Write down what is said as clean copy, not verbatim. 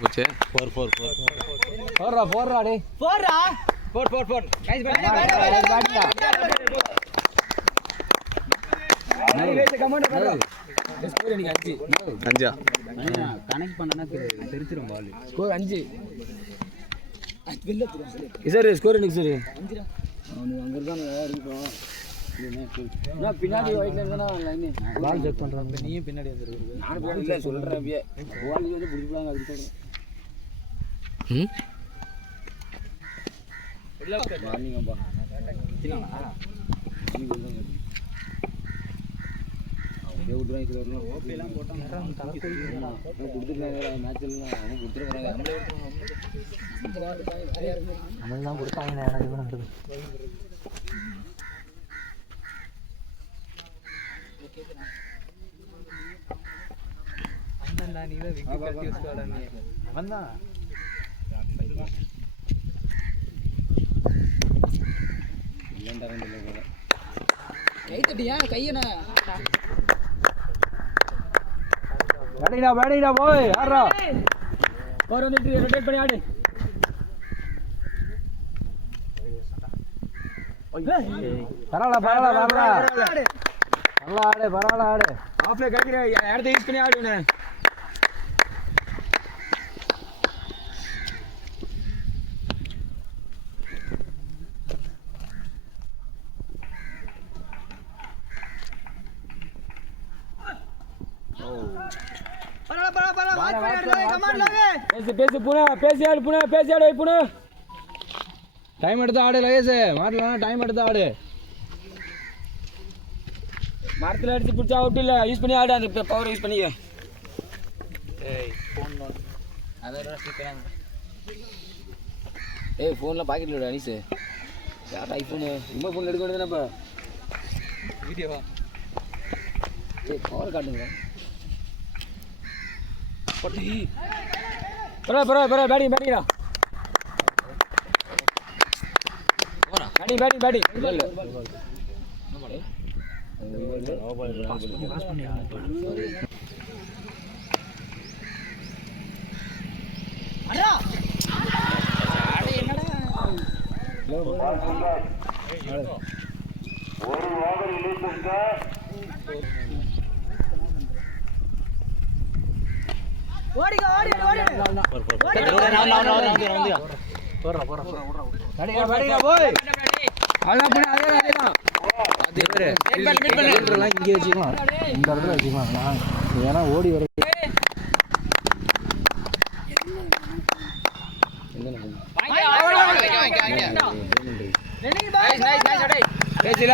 போச்சு 4 டேய் 4 nice score எனக்கு 5 கனெக்ட் பண்ணனா தெரிஞ்சிரும் பால் ஸ்கோர் 5 சார் ஸ்கோர் எனக்கு சார் 5 அவனுக்கு அங்க இருக்கானே இருக்கோம் நான் பின்னாடி வைட்ல இருந்தா லைன் பால் செக் பண்றேன் நீயே பின்னாடி வந்துருக்கு நான் பின்னாடி இல்ல சொல்றேன் அப்படியே பால் வந்து புடிச்சாங்க அப்படி சொல்றேன் இல்ல மார்னிங்கப்பா கிளம்பா அப்படியே விட்டுறேன் இதுல வரணும் ஓபி எல்லாம் போட்டாங்க தலை தெரியுமா கொடுத்துட்டாங்க மேட்ச்ல அவங்க கொடுத்துறாங்க நம்ம தான் கொடுத்தாங்க எனக்கு தான் நடக்குது அண்ணா நீ தான் விக்கெட் கட்டி வச்சுடா நீ அவன்தான் இல்லண்டா ரெண்டு போல கை தட்டியா கையனா பேடிங்கடா போய் ஆடுறா போர் வந்துட்டு ரொட்டேட் பண்ணி ஆடு பரவாயில்ல ஆடு ஆஃப்ல கட்டிர அடுத்து யூஸ் பண்ணி ஆடுனே பேசு புனா பேசி ஆடு புனா டைம் எடுத்து ஆடு லகேஷ் மாட்டலாம் டைம் எடுத்து ஆடு மரத்தில் அடிச்சு பிடிச்சா அவுட் இல்லை யூஸ் பண்ணி ஆடு அந்த பவர் யூஸ் பண்ணிக்க ஃபோனில் பாக்கெட்டில் விட அனிஷு யார் ஐஃபோனு ரொம்ப ஃபோனில் எடுக்க வேண்டியதுனப்பா வீடியோவா பவர் காட்டுங்க பரவாயில்ல பேட்டிங்கடா பேட்டிங் இல்லை இங்கே வச்சுக்கலாம் இந்த இடத்துல வச்சுக்கலாம் நான் ஏன்னா ஓடி வர பேசி